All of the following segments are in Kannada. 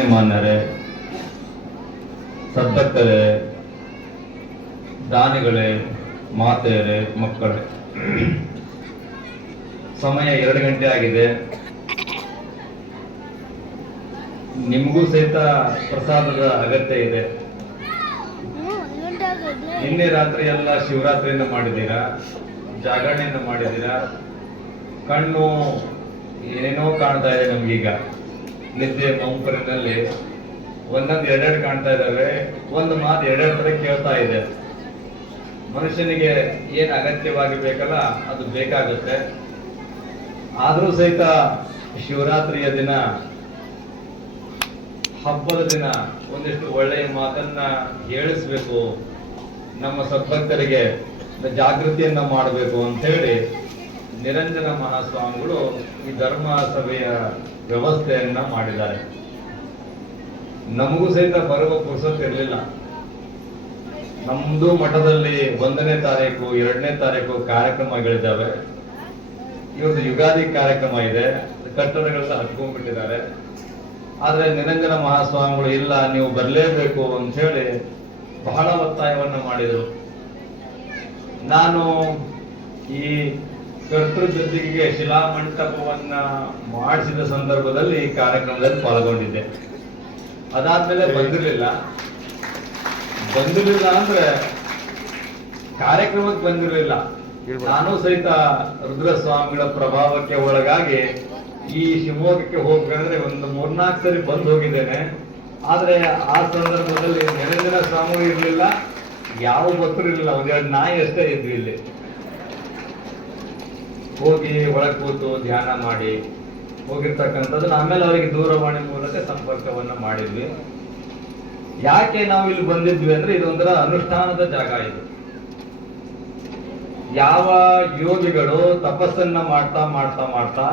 ಗಣ್ಯಮಾನ್ಯರೇ, ಸದ್ಭಕ್ತರೇ, ದಾನಿಗಳೇ, ಮಾತೆಯರೇ, ಮಕ್ಕಳೇ, ಸಮಯ 2 ಗಂಟೆ ಆಗಿದೆ. ನಿಮಗೂ ಸಹಿತ ಪ್ರಸಾದದ ಅಗತ್ಯ ಇದೆ. ನಿನ್ನೆ ರಾತ್ರಿ ಎಲ್ಲ ಶಿವರಾತ್ರಿಯಿಂದ ಮಾಡಿದ್ದೀರಾ, ಜಾಗರಣೆಯಿಂದ ಮಾಡಿದ್ದೀರಾ. ಕಣ್ಣು ಏನೇನೋ ಕಾಣ್ತಾ ಇದೆ ನಮ್ಗೀಗ. ನಿದ್ದೆ ಮಂಪರಿನಲ್ಲಿ ಒಂದೊಂದು 2 ಕಾಣ್ತಾ ಇದ್ದಾವೆ. ಒಂದು ಮಾತು 2 ತರ ಕೇಳ್ತಾ ಇದೆ. ಮನುಷ್ಯನಿಗೆ ಏನು ಅಗತ್ಯವಾಗಿ ಬೇಕಲ್ಲ ಅದು ಬೇಕಾಗುತ್ತೆ. ಆದರೂ ಸಹಿತ ಶಿವರಾತ್ರಿಯ ದಿನ, ಹಬ್ಬದ ದಿನ ಒಂದಿಷ್ಟು ಒಳ್ಳೆಯ ಮಾತನ್ನ ಹೇಳಿಸ್ಬೇಕು, ನಮ್ಮ ಸದ್ಭಕ್ತರಿಗೆ ಜಾಗೃತಿಯನ್ನ ಮಾಡಬೇಕು ಅಂತ ಹೇಳಿ ನಿರಂಜನ ಮಹಾಸ್ವಾಮಿಗಳು ಈ ಧರ್ಮ ಸಭೆಯ ವ್ಯವಸ್ಥೆಯನ್ನ ಮಾಡಿದ್ದಾರೆ. ನಮಗೂ ಸಹಿತ ಬರುವ ಪುರುಸೊತ್ತಿರಲಿಲ್ಲ. ನಮ್ದು ಮಠದಲ್ಲಿ 1ನೇ ತಾರೀಕು 2ನೇ ತಾರೀಕು ಕಾರ್ಯಕ್ರಮಗಳಿದ್ದಾವೆ. ಇವತ್ತು ಯುಗಾದಿ ಕಾರ್ಯಕ್ರಮ ಇದೆ, ಕಟ್ಟಡಗಳೆಲ್ಲ ಹತ್ಕೊಂಡ್ಬಿಟ್ಟಿದ್ದಾರೆ. ಆದ್ರೆ ನಿರಂಜನ ಮಹಾಸ್ವಾಮಿಗಳು ಇಲ್ಲ, ನೀವು ಬರಲೇಬೇಕು ಅಂತ ಹೇಳಿ ಬಹಳ ಒತ್ತಾಯವನ್ನ ಮಾಡಿದರು. ನಾನು ಈ ಕರ್ತೃ ಜೊತೆಗೆ ಶಿಲಾಮಂಟಪವನ್ನ ಮಾಡಿಸಿದ ಸಂದರ್ಭದಲ್ಲಿ ಈ ಕಾರ್ಯಕ್ರಮದಲ್ಲಿ ಪಾಲ್ಗೊಂಡಿದ್ದೆ. ಅದಾದ್ಮೇಲೆ ಬಂದಿರಲಿಲ್ಲ ಅಂದ್ರೆ ಕಾರ್ಯಕ್ರಮಕ್ಕೆ ಬಂದಿರಲಿಲ್ಲ. ನಾನು ಸಹಿತ ರುದ್ರಸ್ವಾಮಿಗಳ ಪ್ರಭಾವಕ್ಕೆ ಒಳಗಾಗಿ ಈ ಶಿವಮೊಗ್ಗಕ್ಕೆ ಹೋಗ್ಬೇಕಂದ್ರೆ ಒಂದು 3-4 ಸರಿ ಬಂದು ಹೋಗಿದ್ದೇನೆ. ಆದ್ರೆ ಆ ಸಂದರ್ಭದಲ್ಲಿ ನಿರಂಜನ ಸ್ವಾಮಿಗಳು ಇರ್ಲಿಲ್ಲ, ಯಾವ ಭಕ್ತರು ಇರಲಿಲ್ಲ. 1-2 ನಾಯಿ ಅಷ್ಟೇ ಇದ್ವಿ. ಇಲ್ಲಿ ಹೋಗಿ ಒಳಗೆ ಕೂತು ಧ್ಯಾನ ಮಾಡಿ ಹೋಗಿರ್ತಕ್ಕಂಥದ್ದು. ಆಮೇಲೆ ಅವರಿಗೆ ದೂರವಾಣಿ ಮೂಲಕ ಸಂಪರ್ಕವನ್ನ ಮಾಡಿದ್ವಿ. ಯಾಕೆ ನಾವು ಇಲ್ಲಿ ಬಂದಿದ್ವಿ ಅಂದ್ರೆ ಇದೊಂದರ ಅನುಷ್ಠಾನದ ಜಾಗ. ಇದು ಯಾವ ಯೋಗಿಗಳು ತಪಸ್ಸನ್ನ ಮಾಡ್ತಾ ಮಾಡ್ತಾ ಮಾಡ್ತಾ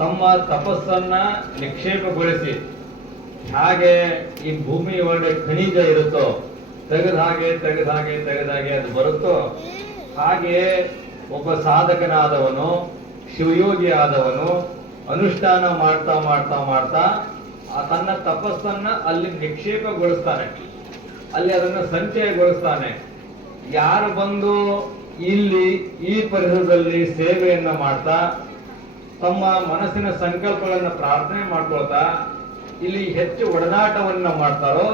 ತಮ್ಮ ತಪಸ್ಸನ್ನ ನಿಕ್ಷೇಪಗೊಳಿಸಿ ಹಾಗೆ ಈ ಭೂಮಿ ಒಳಗೆ ಖನಿಜ ಇರುತ್ತೋ ತೆಗೆದ ಹಾಗೆ ಅದು ಬರುತ್ತೋ, ಹಾಗೆ ಒಬ್ಬ ಸಾಧಕನಾದವನು, ಶಿವಯೋಗಿ ಆದವನು ಅನುಷ್ಠಾನ ಮಾಡ್ತಾ ಮಾಡ್ತಾ ಮಾಡ್ತಾ ತನ್ನ ತಪಸ್ಸನ್ನ ಅಲ್ಲಿ ನಿಕ್ಷೇಪಗೊಳಿಸ್ತಾನೆ, ಅಲ್ಲಿ ಅದನ್ನ ಸಂಚಯಗೊಳಿಸ್ತಾನೆ. ಯಾರು ಬಂದು ಇಲ್ಲಿ ಈ ಪರಿಸರದಲ್ಲಿ ಸೇವೆಯನ್ನ ಮಾಡ್ತಾ ತಮ್ಮ ಮನಸ್ಸಿನ ಸಂಕಲ್ಪಗಳನ್ನ ಪ್ರಾರ್ಥನೆ ಮಾಡ್ಕೊಳ್ತಾ ಇಲ್ಲಿ ಹೆಚ್ಚು ಒಡನಾಟವನ್ನ ಮಾಡ್ತಾರೋ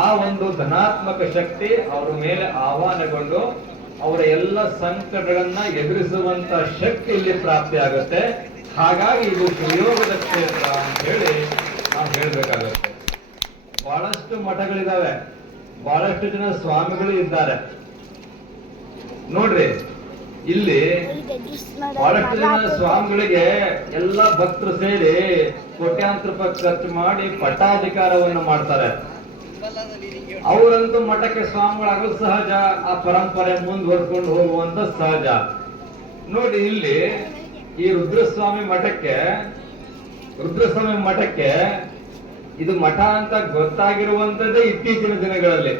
ಆ ಒಂದು ಧನಾತ್ಮಕ ಶಕ್ತಿ ಅವರ ಮೇಲೆ ಆಹ್ವಾನಗೊಂಡು ಅವರ ಎಲ್ಲ ಸಂಕಟಗಳನ್ನ ಎದುರಿಸುವಂತ ಶಕ್ತಿ ಇಲ್ಲಿ ಪ್ರಾಪ್ತಿ ಆಗುತ್ತೆ. ಹಾಗಾಗಿ ಇದು ಶಿವಯೋಗದ ಕ್ಷೇತ್ರ ಅಂತ ಹೇಳಿ ನಾವು ಹೇಳ್ಬೇಕಾಗತ್ತೆ. ಬಹಳಷ್ಟು ಮಠಗಳಿದಾವೆ, ಬಹಳಷ್ಟು ಜನ ಸ್ವಾಮಿಗಳು ಇದ್ದಾರೆ. ನೋಡ್ರಿ, ಇಲ್ಲಿ ಬಹಳಷ್ಟು ಜನ ಸ್ವಾಮಿಗಳಿಗೆ ಎಲ್ಲ ಭಕ್ತರು ಸೇರಿ ಕೋಟ್ಯಾಂತರ ರೂಪಾಯಿ ಖರ್ಚು ಮಾಡಿ ಪಟ್ಟಾಧಿಕಾರವನ್ನು ಮಾಡ್ತಾರೆ. ಅವರಂತೂ ಮಠಕ್ಕೆ ಸ್ವಾಮಿಗಳಾಗಲು ಸಹಜ, ಆ ಪರಂಪರೆ ಮುಂದುವರ್ಸ್ಕೊಂಡು ಹೋಗುವಂತ ಸಹಜ. ನೋಡಿ, ಇಲ್ಲಿ ಈ ರುದ್ರಸ್ವಾಮಿ ಮಠಕ್ಕೆ ಇದು ಮಠ ಅಂತ ಗೊತ್ತಾಗಿರುವಂತದ್ದೇ ಇತ್ತೀಚಿನ ದಿನಗಳಲ್ಲಿ.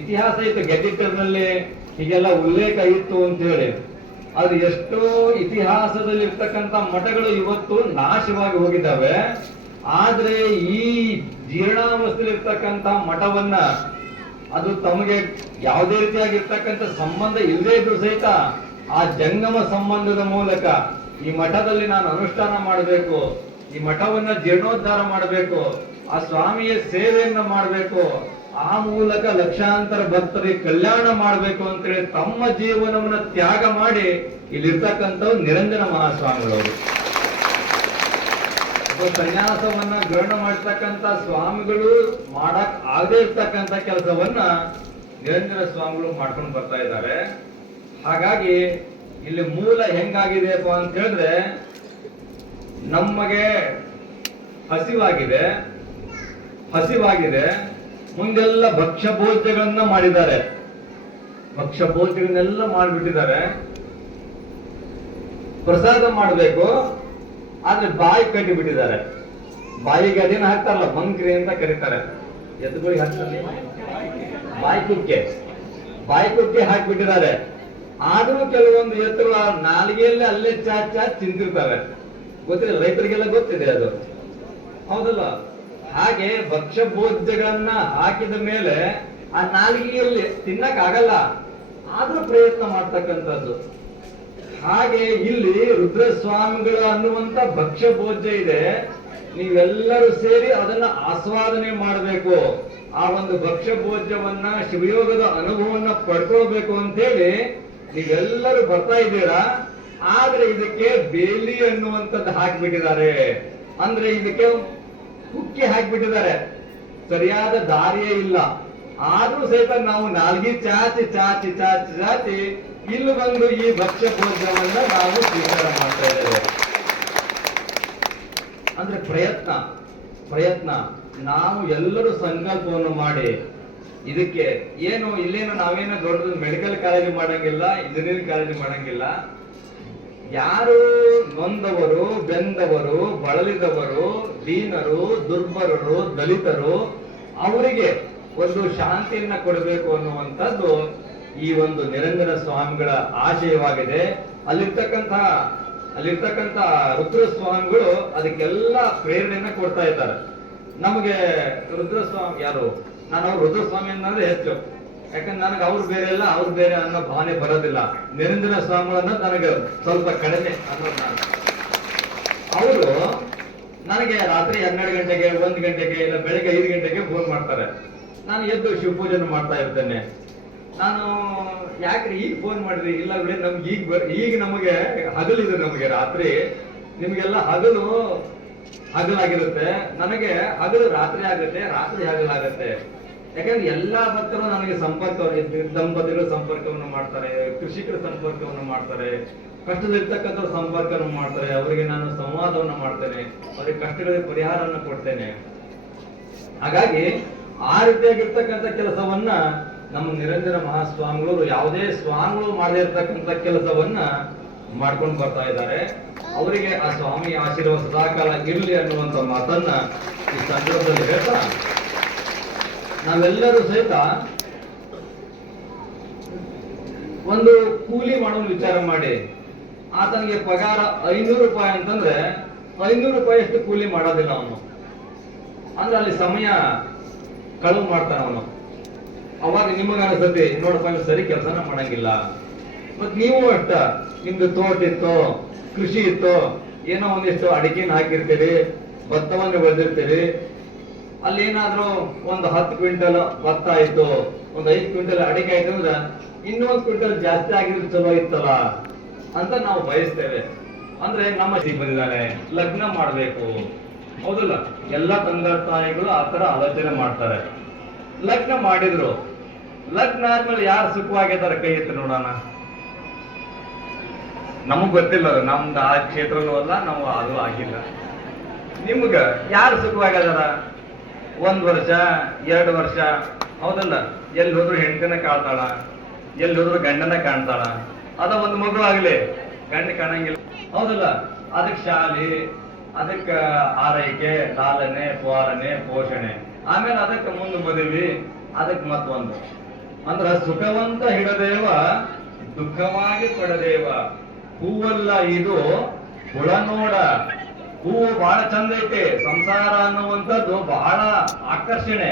ಇತಿಹಾಸ ಇತ್ತು, ಗೆಜೆಟರ್ ನಲ್ಲಿ ಹೀಗೆಲ್ಲ ಉಲ್ಲೇಖ ಇತ್ತು ಅಂತ ಹೇಳಿ. ಅದು ಎಷ್ಟೋ ಇತಿಹಾಸದಲ್ಲಿ ಇರ್ತಕ್ಕಂಥ ಮಠಗಳು ಇವತ್ತು ನಾಶವಾಗಿ ಹೋಗಿದ್ದಾವೆ. ಆದ್ರೆ ಈ ಜೀರ್ಣಾವಸ್ಥೆಯಲ್ಲಿ ಇರ್ತಕ್ಕಂಥ ಮಠವನ್ನ ಅದು ತಮಗೆ ಯಾವುದೇ ರೀತಿಯಾಗಿರ್ತಕ್ಕಂಥ ಸಂಬಂಧ ಇಲ್ಲದೇ ಇದ್ರು ಸಹಿತ ಆ ಜಂಗಮ ಸಂಬಂಧದ ಮೂಲಕ ಈ ಮಠದಲ್ಲಿ ನಾನು ಅನುಷ್ಠಾನ ಮಾಡಬೇಕು, ಈ ಮಠವನ್ನ ಜೀರ್ಣೋದ್ಧಾರ ಮಾಡಬೇಕು, ಆ ಸ್ವಾಮಿಯ ಸೇವೆಯನ್ನ ಮಾಡಬೇಕು, ಆ ಮೂಲಕ ಲಕ್ಷಾಂತರ ಭಕ್ತರಿಗೆ ಕಲ್ಯಾಣ ಮಾಡಬೇಕು ಅಂತೇಳಿ ತಮ್ಮ ಜೀವನವನ್ನ ತ್ಯಾಗ ಮಾಡಿ ಇಲ್ಲಿರ್ತಕ್ಕಂಥವ್ರು ನಿರಂಜನ ಮಹಾಸ್ವಾಮಿಗಳವರು. ಸನ್ಯಾಸವನ್ನ ಗ್ರಹಣ ಮಾಡತಕ್ಕಂತ ಸ್ವಾಮಿಗಳು ಮಾಡಕ್ ಆಗದೆ ಇರ್ತಕ್ಕಂಥ ಕೆಲಸವನ್ನ ನಿರಂಜನ ಸ್ವಾಮಿಗಳು ಮಾಡ್ಕೊಂಡು ಬರ್ತಾ ಇದ್ದಾರೆ. ಹಾಗಾಗಿ ಇಲ್ಲಿ ಮೂಲ ಹೆಂಗಾಗಿದೆಯಪ್ಪ ಅಂತ ಹೇಳಿದ್ರೆ, ನಮಗೆ ಹಸಿವಾಗಿದೆ, ಮುಂದೆಲ್ಲ ಭಕ್ಷ್ಯ ಭೋಜ್ಯಗಳನ್ನ ಮಾಡಿದ್ದಾರೆ, ಭಕ್ಷ್ಯ ಭೋಜ್ಯಗಳನ್ನೆಲ್ಲ ಮಾಡಿಬಿಟ್ಟಿದ್ದಾರೆ. ಪ್ರಸಾದ ಮಾಡಬೇಕು, ಆದ್ರೆ ಬಾಯಿ ಕಟ್ಟಿ ಬಿಟ್ಟಿದ್ದಾರೆ. ಬಾಯಿಗೆ ಅದೇನು ಹಾಕ್ತಾರಲ್ಲ, ಮಂಕ್ರಿ ಅಂತ ಕರೀತಾರೆ, ಎತ್ತುಗಳಿಗೆ ಹಾಕ್ತಾರೆ, ಬಾಯಿ ಕುಕ್ಕೆ ಹಾಕಿಬಿಟ್ಟಿದ್ದಾರೆ. ಆದ್ರೂ ಕೆಲವೊಂದು ಎತ್ತುಗಳು ನಾಲಿಗೆಯಲ್ಲಿ ಅಲ್ಲೇ ಚಾಚ್ ತಿಂತಿರ್ತವೆ. ಗೊತ್ತಿಲ್ಲ, ರೈತರಿಗೆಲ್ಲ ಗೊತ್ತಿದೆ ಅದು, ಹೌದಲ್ಲ? ಹಾಗೆ ಭಕ್ಷ್ಯ ಭೋಜ್ಯಗಳನ್ನ ಹಾಕಿದ ಮೇಲೆ ಆ ನಾಲಿಗೆಯಲ್ಲಿ ತಿನ್ನಕ್ ಆಗಲ್ಲ, ಆದ್ರೂ ಪ್ರಯತ್ನ ಮಾಡ್ತಕ್ಕಂಥದ್ದು. ಹಾಗೆ ಇಲ್ಲಿ ರುದ್ರಸ್ವಾಮಿಗಳ ಅನ್ನುವಂತ ಭಕ್ಷ್ಯ ಭೋಜ್ಯ ಇದೆ, ನೀವೆಲ್ಲರೂ ಸೇರಿ ಅದನ್ನ ಆಸ್ವಾದನೆ ಮಾಡಬೇಕು. ಆ ಒಂದು ಭಕ್ಷ್ಯ ಭೋಜ್ಯವನ್ನ ಶಿವಯೋಗದ ಅನುಭವವನ್ನ ಪಡ್ಕೊಳ್ಬೇಕು ಅಂತೇಳಿ ನೀವೆಲ್ಲರೂ ಬರ್ತಾ ಇದ್ದೀರಾ. ಆದ್ರೆ ಇದಕ್ಕೆ ಬೇಲಿ ಅನ್ನುವಂಥದ್ದು ಹಾಕ್ಬಿಟ್ಟಿದ್ದಾರೆ, ಅಂದ್ರೆ ಇದಕ್ಕೆ ಕುಕ್ಕಿ ಹಾಕ್ಬಿಟ್ಟಿದ್ದಾರೆ, ಸರಿಯಾದ ದಾರಿಯೇ ಇಲ್ಲ. ಆದ್ರೂ ಸಹಿತ ನಾವು ನಾಲ್ಗಿ ಚಾಚಿ ಚಾಚಿ ಚಾಚಿ ಚಾಚಿ ಇಲ್ಲಿ ಬಂದು ಈ ಭಕ್ಷ್ಯ ಭೋಜ್ಯವನ್ನ ನಾವು ಸ್ವೀಕಾರ ಮಾಡ್ತಾ ಇದ್ದೇವೆ. ಅಂದ್ರೆ ಪ್ರಯತ್ನ ನಾವು ಎಲ್ಲರೂ ಸಂಕಲ್ಪವನ್ನು ಮಾಡಿ ಇದಕ್ಕೆ ಏನು ಇಲ್ಲೇನು ನಾವೇನು ದೊಡ್ಡದು ಮೆಡಿಕಲ್ ಕಾಲೇಜ್ ಮಾಡಂಗಿಲ್ಲ, ಇಂಜಿನಿಯರಿಂಗ್ ಕಾಲೇಜ್ ಮಾಡಂಗಿಲ್ಲ. ಯಾರು ನೊಂದವರು, ಬೆಂದವರು, ಬಳಲಿದವರು, ದೀನರು, ದುರ್ಬಲರು, ದಲಿತರು, ಅವರಿಗೆ ಒಂದು ಶಾಂತಿಯನ್ನ ಕೊಡಬೇಕು ಅನ್ನುವಂಥದ್ದು ಈ ಒಂದು ನಿರಂಜನ ಸ್ವಾಮಿಗಳ ಆಶಯವಾಗಿದೆ. ಅಲ್ಲಿರ್ತಕ್ಕಂಥ ರುದ್ರ ಸ್ವಾಮಿಗಳು ಅದಕ್ಕೆಲ್ಲ ಪ್ರೇರಣೆಯನ್ನ ಕೊಡ್ತಾ ಇದ್ದಾರೆ ನಮಗೆ. ರುದ್ರಸ್ವಾಮಿ ಯಾರು, ನಾನು ಅವ್ರು ರುದ್ರಸ್ವಾಮಿ ಅನ್ನೋದೇ ಹೆಚ್ಚು, ಯಾಕಂದ್ರೆ ನನಗೆ ಅವ್ರು ಬೇರೆ ಇಲ್ಲ ಅವ್ರು ಬೇರೆ ಅನ್ನೋ ಭಾವನೆ ಬರೋದಿಲ್ಲ. ನಿರಂಜನ ಸ್ವಾಮಿಗಳನ್ನ ನನಗೆ ಸ್ವಲ್ಪ ಕಡಿಮೆ ಅನ್ನೋದು ನಾನು. ಅವರು ನನಗೆ ರಾತ್ರಿ 12 ಗಂಟೆಗೆ 1 ಗಂಟೆಗೆ ಇಲ್ಲ ಬೆಳಿಗ್ಗೆ 5 ಗಂಟೆಗೆ ಫೋನ್ ಮಾಡ್ತಾರೆ. ನಾನು ಎದ್ದು ಶಿವಪೂಜೆಯನ್ನು ಮಾಡ್ತಾ ಇರ್ತೇನೆ. ನಾನು ಯಾಕ್ರಿ ಈಗ ಫೋನ್ ಮಾಡಿದ್ರಿ? ಇಲ್ಲ ಬಿಡಿ, ನಮ್ಗೆ ಈಗ ನಮಗೆ ಹಗಲಿದೆ, ನಮಗೆ ರಾತ್ರಿ, ನಿಮ್ಗೆಲ್ಲ ಹಗಲಾಗಿರುತ್ತೆ, ನನಗೆ ಹಗಲು ರಾತ್ರಿ ಆಗುತ್ತೆ, ರಾತ್ರಿ ಹಗಲಾಗತ್ತೆ. ಯಾಕಂದ್ರೆ ಎಲ್ಲಾ ಭಕ್ತರು ನನಗೆ ದಂಪತಿಗಳು ಸಂಪರ್ಕವನ್ನು ಮಾಡ್ತಾರೆ, ಕೃಷಿಕರ ಸಂಪರ್ಕವನ್ನು ಮಾಡ್ತಾರೆ, ಕಷ್ಟದಲ್ಲಿರ್ತಕ್ಕಂಥ ಸಂಪರ್ಕವನ್ನು ಮಾಡ್ತಾರೆ, ಅವರಿಗೆ ನಾನು ಸಂವಾದವನ್ನು ಮಾಡ್ತೇನೆ, ಅವರಿಗೆ ಕಷ್ಟಗಳಿಗೆ ಪರಿಹಾರವನ್ನು ಕೊಡ್ತೇನೆ. ಹಾಗಾಗಿ ಆ ರೀತಿಯಾಗಿರ್ತಕ್ಕಂಥ ಕೆಲಸವನ್ನ ನಮ್ಮ ನಿರಂಜನ ಮಹಾಸ್ವಾಮಿಗಳು ಯಾವುದೇ ಸ್ವಾಮಿಗಳು ಮಾಡದೇ ಇರ್ತಕ್ಕಂಥ ಕೆಲಸವನ್ನ ಮಾಡ್ಕೊಂಡು ಬರ್ತಾ ಇದ್ದಾರೆ. ಅವರಿಗೆ ಆ ಸ್ವಾಮಿ ಆಶೀರ್ವಾದ ಸದಾಕಾಲ ಇರಲಿ ಅನ್ನುವಂತ ಮಾತನ್ನ ಈ ಸಂದರ್ಭದಲ್ಲಿ ಹೇಳ್ತಾ, ನಾವೆಲ್ಲರೂ ಸಹಿತ ಒಂದು ಕೂಲಿ ಮಾಡೋ ವಿಚಾರ ಮಾಡಿ. ಆತನಿಗೆ ಪಗಾರ 500 ರೂಪಾಯಿ ಅಂತಂದ್ರೆ 500 ರೂಪಾಯಿ ಅಷ್ಟು ಕೂಲಿ ಮಾಡೋದಿಲ್ಲ ಅವನು, ಅಂದ್ರೆ ಅಲ್ಲಿ ಸಮಯ ಕಳುವು ಮಾಡ್ತಾನ ಅವನು. ಅವಾಗ ನಿಮಗ ಅನಿಸ್ತತಿ, ನೋಡಪ್ಪ ಸರಿ ಕೆಲಸನ ಮಾಡಂಗಿಲ್ಲ. ಮತ್ ನೀವು ಅಷ್ಟ, ನಿಮ್ದು ತೋಟ ಇತ್ತು, ಕೃಷಿ ಇತ್ತು, ಏನೋ ಒಂದಿಷ್ಟು ಅಡಿಕೆನ ಹಾಕಿರ್ತೀರಿ, ಭತ್ತವನ್ನು ಬೆಳೆದಿರ್ತೀರಿ, ಅಲ್ಲಿ ಏನಾದ್ರೂ ಒಂದು 10 ಕ್ವಿಂಟಲ್ ಭತ್ತ ಆಯ್ತು, ಒಂದು 5 ಕ್ವಿಂಟಲ್ ಅಡಿಕೆ ಆಯ್ತು ಅಂದ್ರೆ ಇನ್ನೂ 1 ಕ್ವಿಂಟಲ್ ಜಾಸ್ತಿ ಆಗಿದ್ರೆ ಚಲೋ ಇತ್ತಲ್ಲ ಅಂತ ನಾವು ಬಯಸ್ತೇವೆ. ಅಂದ್ರೆ ನಮ್ಮ ಬಂದಿದ್ದಾನೆ, ಲಗ್ನ ಮಾಡ್ಬೇಕು, ಹೌದಲ್ಲ? ಎಲ್ಲ ತಂದೆ ತಾಯಿಗಳು ಆತರ ಆಲೋಚನೆ ಮಾಡ್ತಾರೆ. ಲಗ್ನ ಮಾಡಿದ್ರು, ಲಗ್ನ ಆದ್ಮೇಲೆ ಯಾರು ಸುಖವಾಗಿದ್ದಾರೆ ಕೈ ಎತ್ತಿ ನೋಡೋಣ. ನಮಗ್ ಗೊತ್ತಿಲ್ಲ, ನಮ್ದು ಆ ಕ್ಷೇತ್ರನೂ ಅಲ್ಲ, ನಾವು ಅದು ಆಗಿಲ್ಲ. ನಿಮ್ಗ ಯಾರು ಸುಖವಾಗಿದಾರ? 1 ವರ್ಷ 2 ವರ್ಷ, ಹೌದಲ್ಲ? ಎಲ್ಲಿ ಹೋದ್ರು ಹೆಂಡತಿನ ಕಾಣ್ತಾಳ, ಎಲ್ಲಿ ಹೋದ್ರು ಗಂಡನ ಕಾಣ್ತಾಳ. ಅದ ಒಂದು ಮಗು ಆಗ್ಲಿ, ಗಂಡ ಕಾಣಂಗಿಲ್ಲ, ಹೌದಲ್ಲ? ಅದಕ್ಕೆ ಶಾಲೆ, ಅದಕ್ಕ ಆರೈಕೆ, ಲಾಲನೆ, ಪಾಲನೆ, ಪೋಷಣೆ, ಆಮೇಲೆ ಅದಕ್ಕೆ ಮುಂದೆ ಮದುವೆ, ಅದಕ್ಕೆ ಮತ್ತೊಂದು. ಅಂದ್ರ ಸುಖವಂತ ಹಿಡದೇವ, ದುಃಖವಾಗಿ ಪಡದೇವ. ಹೂವಲ್ಲ ಇದು ಹುಳ ನೋಡ. ಹೂವು ಬಹಳ ಚಂದ ಐತೆ, ಸಂಸಾರ ಅನ್ನುವಂಥದ್ದು ಬಹಳ ಆಕರ್ಷಣೆ,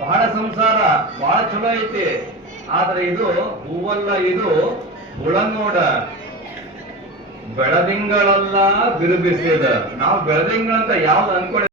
ಬಹಳ ಸಂಸಾರ ಬಹಳ ಚಲೋ ಐತಿ. ಆದ್ರೆ ಇದು ಹೂವಲ್ಲ, ಇದು ಹುಳ ನೋಡ. ಬೆಳದಿಂಗಳಲ್ಲ ಬಿರುಬಿಸಿದ. ನಾವು ಬೆಳದಿಂಗಳಂತ ಯಾವ್ದು ಅನ್ಕೊಂಡ